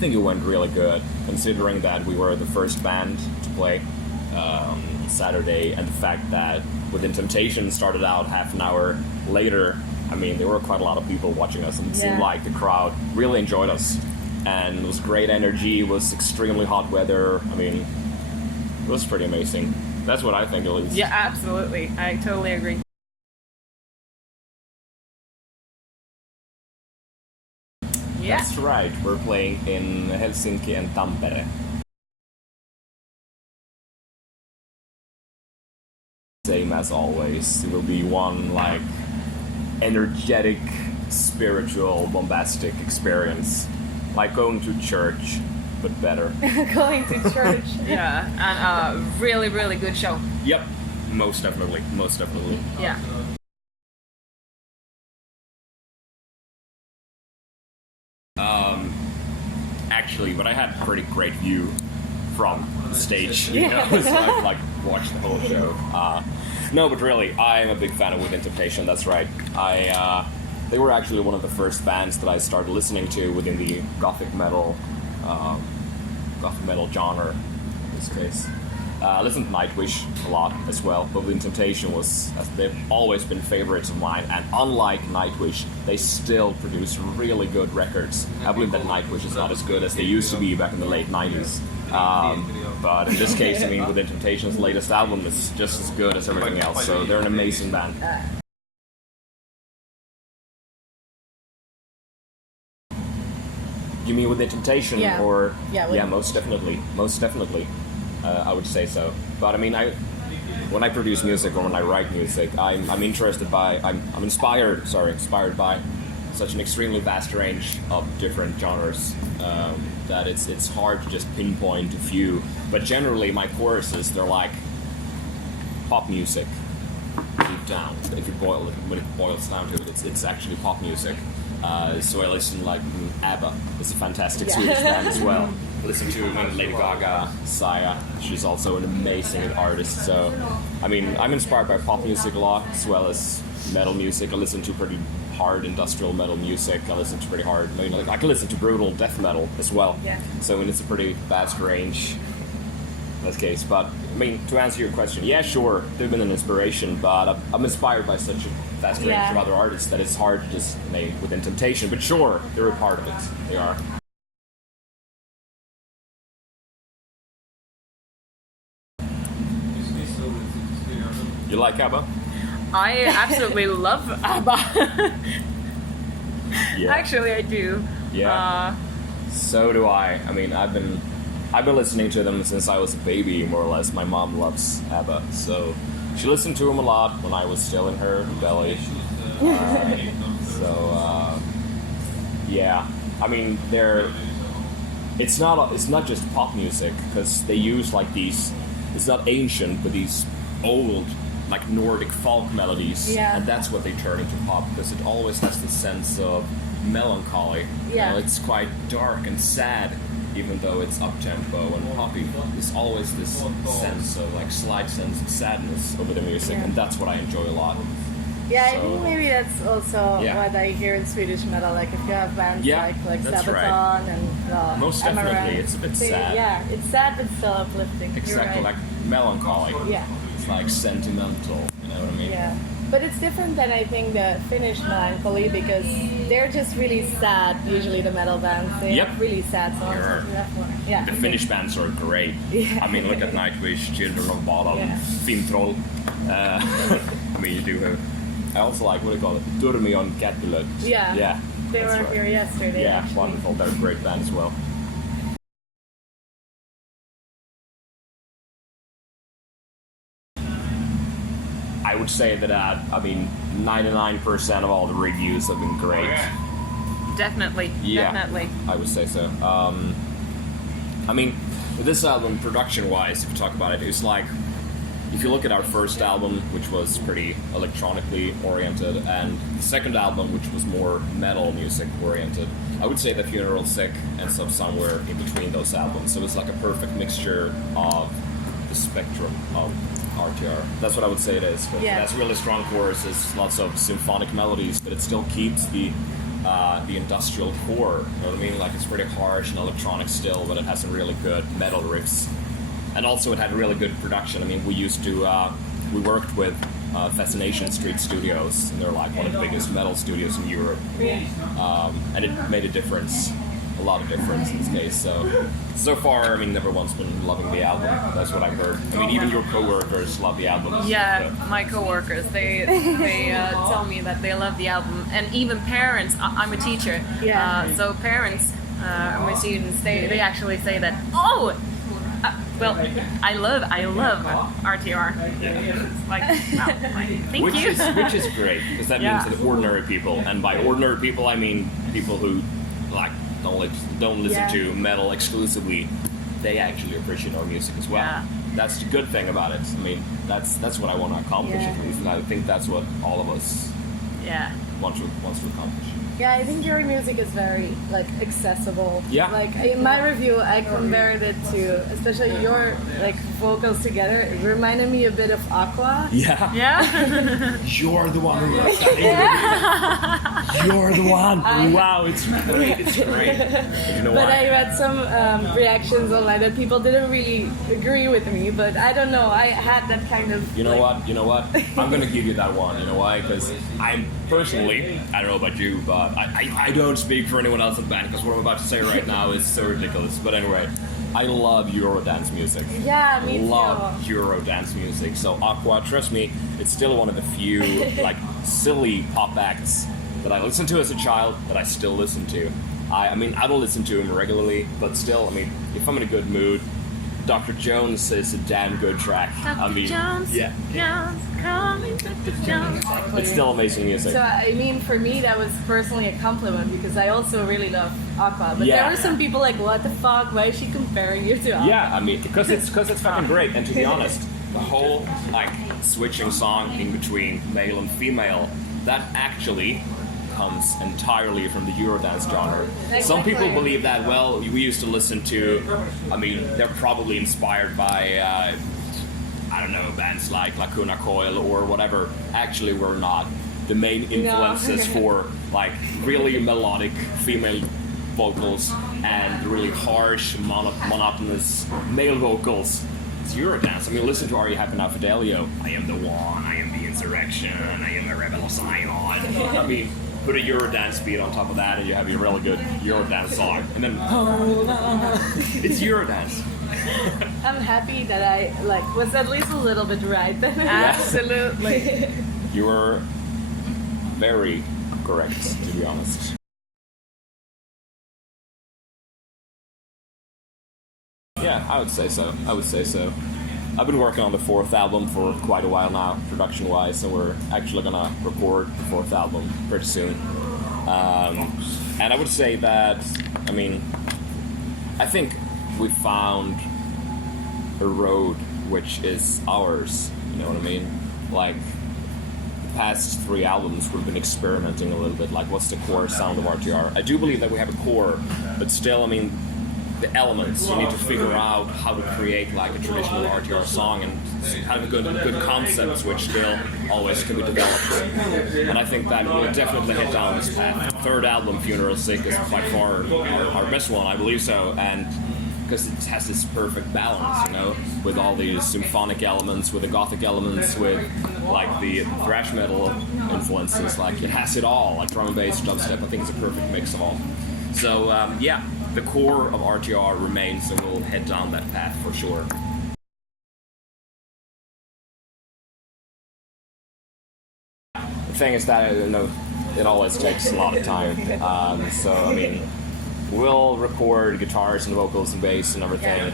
think it went really good, considering that we were the first band to play Saturday, and the fact that Within Temptation started out half an hour later. I mean, there were quite a lot of people watching us, and it seemed like the crowd really enjoyed us. And it was great energy, it was extremely hot weather. I mean, it was pretty amazing. That's what I think, at least. Yeah, absolutely. I totally agree. Yeah. That's right, we're playing in Helsinki and Tampere. Same as always, it will be one like energetic, spiritual, bombastic experience, like going to church, but better. Going to church. Yeah, and a really, really good show. Yep, most definitely, most definitely. Yeah. Actually, but I had a pretty great view from the stage, you know, so I like watched the whole show. No, but really, I'm a big fan of Within Temptation. That's right. They were actually one of the first bands that I started listening to within the gothic metal genre. In this case, I listened to Nightwish a lot as well. But Within Temptation they've always been favorites of mine. And unlike Nightwish, they still produce really good records. I believe that Nightwish is not as good as they used to be back in the late '90s. But in this case, I mean, Within Temptation's latest album is just as good as everything else, so they're an amazing band. You mean Within Temptation? Yeah. Or Yeah, most definitely. Most definitely. I would say so. But I mean, when I produce music or when I write music, I'm inspired by such an extremely vast range of different genres that it's hard to just pinpoint a few. But generally, my choruses, they're like pop music deep down. If you when it boils down to it, it's actually pop music. So I listen like ABBA. It's a fantastic Swedish band as well. I listen to Lady Gaga, Sia. She's also an amazing artist. So, I mean, I'm inspired by pop music a lot, as well as metal music. I listen to pretty hard industrial metal music. I listen to pretty hard. I mean, like, I can listen to brutal death metal as well. Yeah. So, I mean, it's a pretty vast range in this case. But, I mean, to answer your question, yeah, sure, they've been an inspiration, but I'm inspired by such a vast range of other artists that it's hard to just make Within Temptation. But sure, they're a part of it. They are. You like ABBA? I absolutely love ABBA. Yeah. Actually, I do. Yeah. So do I. I mean, I've been listening to them since I was a baby, more or less. My mom loves ABBA, so she listened to them a lot when I was still in her belly. Yeah. I mean, it's not just pop music, because they use like these. It's not ancient, but these old, like Nordic folk melodies, and that's what they turn into pop, because it always has the sense of melancholy. Yeah. You know, it's quite dark and sad, even though it's up-tempo and poppy. There's always this sense of, like, slight sense of sadness over the music, and that's what I enjoy a lot. Yeah, I think maybe that's also what I hear in Swedish metal. Like if you have bands like Sabaton and most Amaranth, definitely, it's a bit sad. Yeah, it's sad but still uplifting. Exactly, right. like melancholy. Yeah. It's like sentimental. You know what I mean? Yeah, but it's different than I think the Finnish melancholy, because they're just really sad. Usually the metal bands, they have really sad songs. Sure. Yeah. The Finnish bands are great. Yeah. I mean, look at Nightwish, Children of Bodom, Fintroll. I mean, you do have. I also like, what do you call it? Turmi on Kätilö. Yeah. Yeah. They were here yesterday. Yeah, actually. wonderful. They're a great band as well. I would say that, I mean, 99% of all the reviews have been great. Definitely. Yeah, Definitely. I would say so. I mean, this album, production-wise, if you talk about it, it's like, if you look at our first album, which was pretty electronically oriented, and the second album, which was more metal music oriented, I would say that Funeral Sick ends up somewhere in between those albums. So it's like a perfect mixture of the spectrum of RTR. That's what I would say it is. It has really strong choruses, lots of symphonic melodies, but it still keeps the the industrial core. You know what I mean? Like it's pretty harsh and electronic still, but it has some really good metal riffs. And also it had really good production. I mean, we worked with Fascination Street Studios, and they're like one of the biggest metal studios in Europe. And it made a difference, a lot of difference in this case. So far, I mean, everyone's been loving the album. That's what I've heard. I mean, even your coworkers love the album. Yeah, my coworkers, they tell me that they love the album, and even parents. I'm a teacher, so parents, my students, they actually say that. Oh, well, I love RTR. It's like, thank which you. Which is great, because that means that ordinary people, and by ordinary people I mean people who like don't listen to metal exclusively, they actually appreciate our music as well. Yeah. That's the good thing about it. I mean, that's what I want to accomplish at least, and I think that's what all of us want to accomplish. Yeah, I think your music is very like accessible. Yeah. Like in my review, I compared it to, especially your like vocals together. It reminded me a bit of Aqua. Yeah. Yeah. You're the one who wrote that. You're the one. Wow, it's great. It's great. You know But why? I read some reactions online that people didn't really agree with me. But I don't know. I had that kind of. You know what? I'm gonna give you that one. You know why? Because I'm personally, I don't know about you, but I don't speak for anyone else in the band, because what I'm about to say right now is so ridiculous. But anyway, I love Eurodance music. Yeah, me too. Love Eurodance music. So Aqua, trust me, it's still one of the few like silly pop acts that I listened to as a child that I still listen to. I mean, I don't listen to him regularly, but still, I mean, if I'm in a good mood, Dr. Jones is a damn good track. Dr. I mean, Jones, yeah. Jones, call me Dr. Jones. It's still amazing music. So I mean, for me, that was personally a compliment, because I also really love Aqua. But there were some people like, "What the fuck? Why is she comparing you to Aqua?" Yeah, I mean, because it's fucking great. And to be honest, the whole like switching song in between male and female, that actually comes entirely from the Eurodance genre. Exactly. Some people believe that, well, we used to listen to, I mean, they're probably inspired by, I don't know, bands like Lacuna Coil or whatever. Actually, we're not. The main influences for like really melodic female vocals and really harsh, monotonous male vocals. It's Eurodance. I mean, listen to Are You Happy Now, Fidelio? I am the one, I am the insurrection, I am the rebel of Zion. I mean, put a Eurodance beat on top of that and you have a really good Eurodance song. And then, it's Eurodance. I'm happy that I like was at least a little bit right. Absolutely. You were very correct, to be honest. Yeah, I would say so. I've been working on the fourth album for quite a while now, production-wise, so we're actually gonna record the fourth album pretty soon. And I would say that, I mean, I think we found a road which is ours, you know what I mean? Like, the past 3 albums we've been experimenting a little bit, like what's the core sound of RTR? I do believe that we have a core, but still, I mean, the elements, you need to figure out how to create like a traditional RTR song and have good concepts which still always can be developed. And I think that we'll definitely head down this path. Third album, Funeral Sick, is by far our best one, I believe so, and because it has this perfect balance, you know, with all these symphonic elements, with the gothic elements, with like the thrash metal influences, like it has it all, like drum and bass, dubstep. I think it's a perfect mix of all. So yeah, the core of RTR remains, and we'll head down that path for sure. The thing is that, you know, it always takes a lot of time. So I mean, we'll record guitars and vocals and bass and everything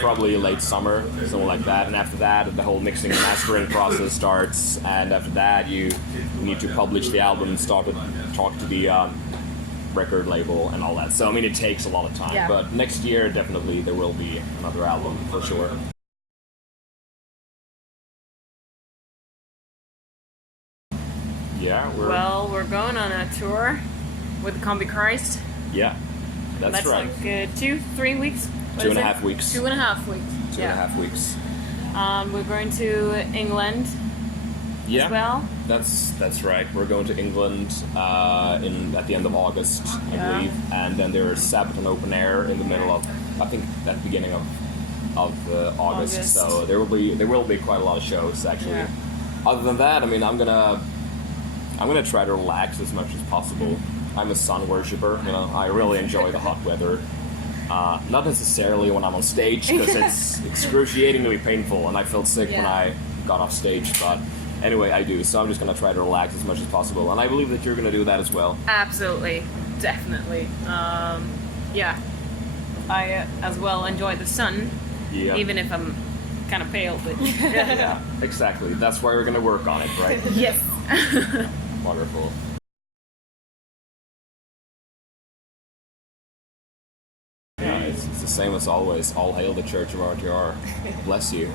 probably late summer, something like that. And after that, the whole mixing and mastering process starts. And after that, you need to publish the album, talk to the record label and all that. So I mean, it takes a lot of time. Yeah. But next year, definitely there will be another album for sure. Yeah, we're going on a tour with Combi Christ. Yeah, that's right. Like 2-3 weeks. What 2.5 weeks. 2.5 weeks. 2.5 weeks. We're going to England. Yeah, as well. that's right. We're going to England at the end of August, I believe, and then there's Sabaton Open Air in the middle of, I think, at the beginning of August. So there will be quite a lot of shows actually. Yeah. Other than that, I mean, I'm gonna try to relax as much as possible. I'm a sun worshipper. You know, I really enjoy the hot weather. Not necessarily when I'm on stage because it's excruciatingly painful, and I felt sick when I got off stage. But anyway, I do. So I'm just gonna try to relax as much as possible, and I believe that you're gonna do that as well. Absolutely, definitely. Yeah, I as well enjoy the sun, even if I'm kind of pale. But Yeah, exactly. That's why we're gonna work on it, right? yes. Wonderful. Yeah, it's the same as always. All hail the Church of RTR. Bless you.